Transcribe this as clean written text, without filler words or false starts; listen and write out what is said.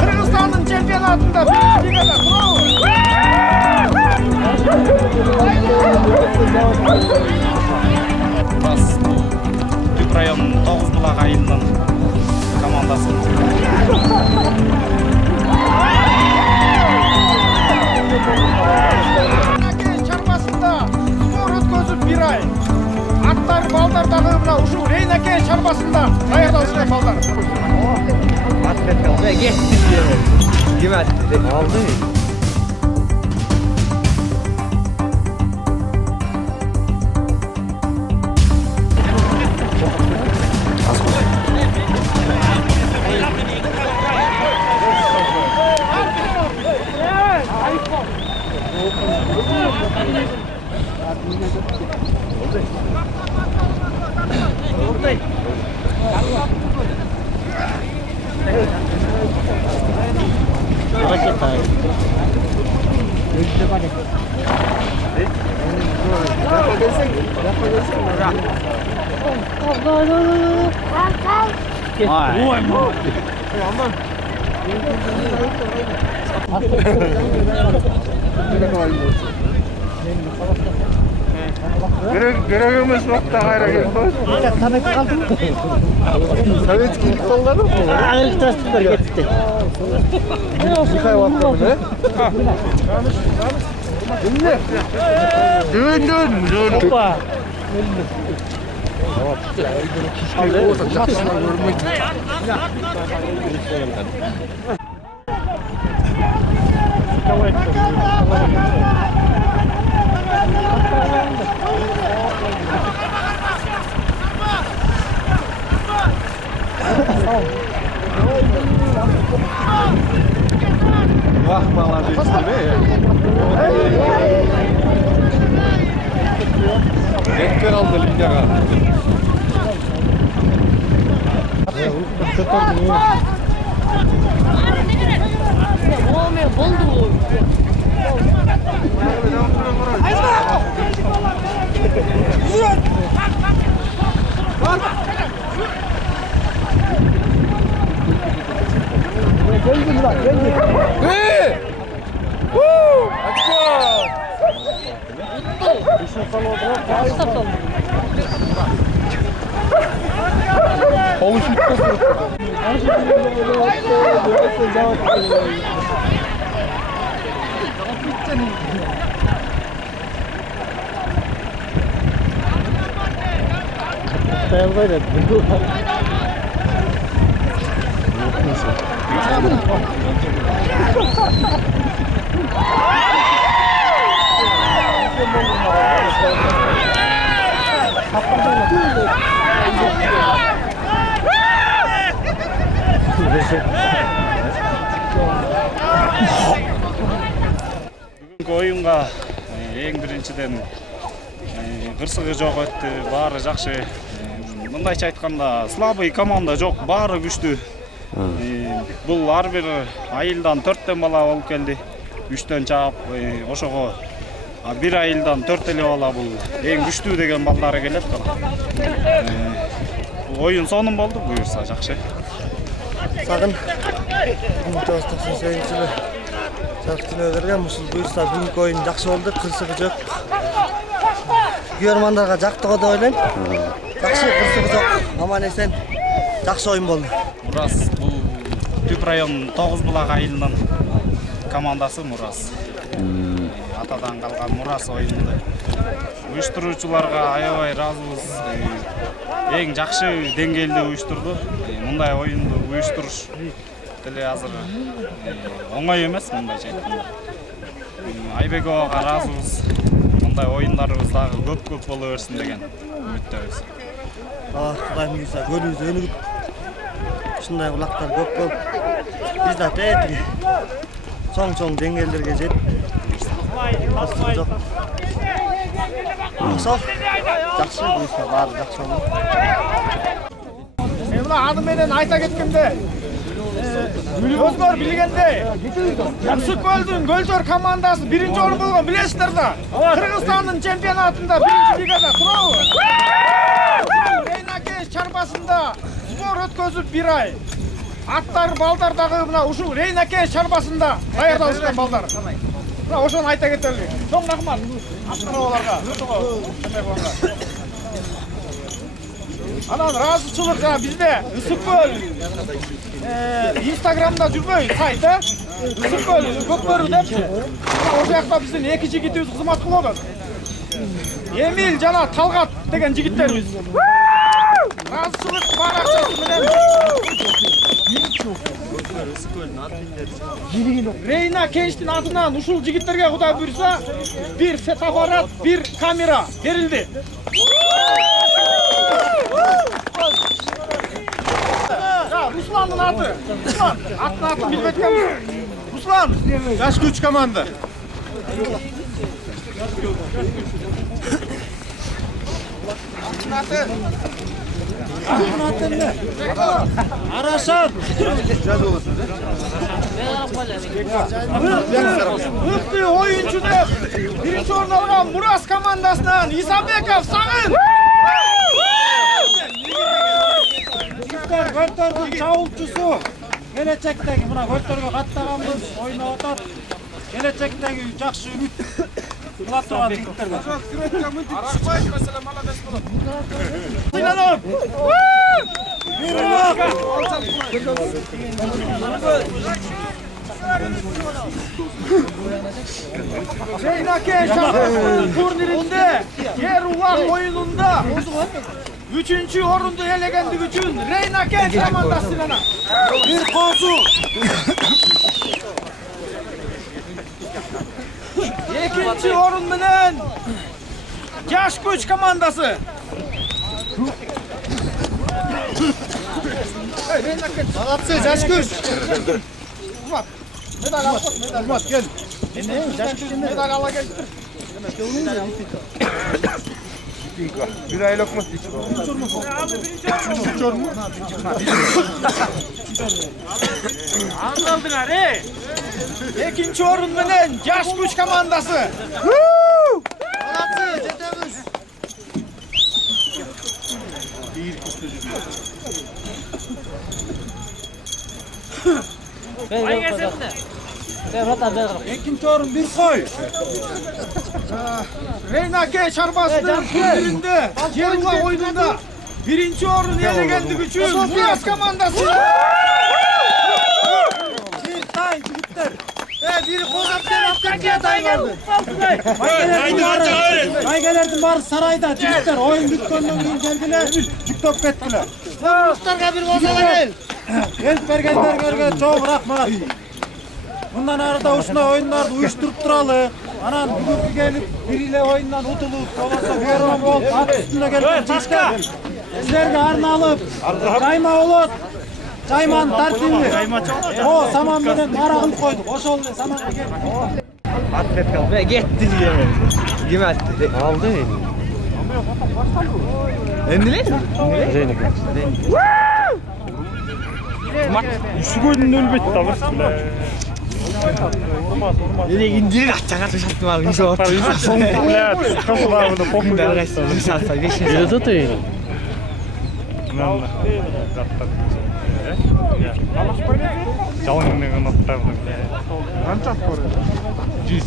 Kırgızistan'ın çempionatında birinci ligada bravo. Burası Tüp rayonunun Toğuzbulaq ayылының komandасы. Çarpasında spor ötközüp bir ay. Atlar, balдар dağılımına uşu Reynake çarpasında dayanışkan balдар. Ve geçti diyor. Kim attı? Aldı mı? Görevimiz vakti hayra geldi. Sovetskiy sonları mı? Ağır tasdikler gitti. Yıkay vakti mı ne? Dön. Hoppa. Wah, malah di sini ya. Gekler aldı ligaya. Бүгінгі ойынға ең біріншіден қырсығы жоқ өтті, бары жақсы. Мындайша айтқанда, слабый команда жоқ, бары күшті. Бұл әрбір айылдан 4 бала болып келді. 3-тен чаап, ошоға bir айылдан 4 бала бұл ең күшті деген балдары келеді. Ойын сонын болды, бұйырса жақсы. Сағын 1998 жылы Сарқытын өдірген мұсыл бұйырса бүгінгі ойын жақсы болды, қырсығы жоқ. Күйермандарға жақтығы да ойлайм. Жақсы қырсығы жоқ, аман есен жақсы ойын болды. Мұрас бұл Түп районының Тоғызбұлақ айылының командасы Мұрас. Атадан қалған Мұрас ойынды. Uyuşturucularga аябай разыбыз. Ең жақсы деңгээлде уюштурду. Мындай ойынды уюштуруш деле азыр оңой эмес, мындайча айтканда. Айбековага разыбыз. Мындай оюндарыбыз дагы көп боло берсин деген үмүттөбүз. Кудайым буйрса көрүүбүз өнүгүп, ушундай улактар көп болуп, биз да тетиги чоң деңгээлдерге жетип, кырсыгы жок. Ошол жакшы буйрса баары жакшы болот. Мына аты менен айта кеткенде, өзгөр билгенде, Үсүккөлдүн Көлдөр командасы биринчи орун болгон билесиздер да. Кыргызстандын чемпионатында биринчи лигада туурабы? Рейнаке чарпасы арасында спор өткөзүп 1 ай. Аттар, балдар дагы мына ушул Рейнакен чарбасында даярдалышкан балдар. Мына ошону айта кетели. Чоң рахмат. Астаналарга, Анан ыраазычылык жана бизде Ысыккөл Инстаграмда жүрбөй сайт, Ысыккөл Көкбөрү депчи. Ошол жакта биздин 2 жигитибиз кызмат кылып атат. Эмил жана Талгат деген жигиттерибиз. Ыраазычылык бар акчасы менен Рейна Кенчтин атынан ушул жигиттерге Кудай буйрса, 1 фотоаппарат, 1 камера берилди. Русландын аты. Руслан, атын атын билбей эткенбиз. Руслан, Жаш күч команда. Арашат. Мыкты оюнчу деп биринчи орун алган Мурас командасынан Исабеков Сагын. Көтөрдүн чабуулчусу. Келечектеги мына көтөргө каттаганбыз, ойноп атат. Келечектеги жакшы үмүт кыла турган жигиттерге. Сыйланып. Reynaken şampiyonluğu turnirinde yer ulan oyununda 3. orundu elegendik üçün Reynaken komandasına Bir kozu. ikinci orun menen Yaş Güç komandası. Sanatçı Жаш күч. Medal al, medal Gel. medal ala getir. Bir ay lokma. Anladın he? İkinci orun menen Yaş Güç komandası. Sanatçı жетебиz. İkinci orun bir koy. Reynaken şarbasının turnirinde yer ulan oyununda 1. orun elegendik üçün Muras komandası. Bir tay jigitler. Bir kozapten aptakiye dayılardı. Baygelerдің бары sarayda jigitler oyun бүткөндөн кийин келдилер, жүктөп кеттилер. Muhtarga bir kozala gel. Келип бергендерге чоң рахмат. Bundan arada ушундай oyunlardı uyuşturup turалы. Анан бүгүнкү келип бир эле oyundan утулуп, болбосо мейрам болуп, ат үстүнө келген жигиттер. Силерге арналып, чайма болот. Чайман тартиби. О, саман менен ара кылып койдук. Ошол эле саманга келип. Ve gitti diyemem. Yemetti. Aldı beni. Endile? Zeynep. Üstügöydün ölbet tavır. Yine indirir atacak atışattım abi. Hiç o. Ben restore. Misafir. Yine tutayım. Жалын деген аттарды. Қанша скоро? 100.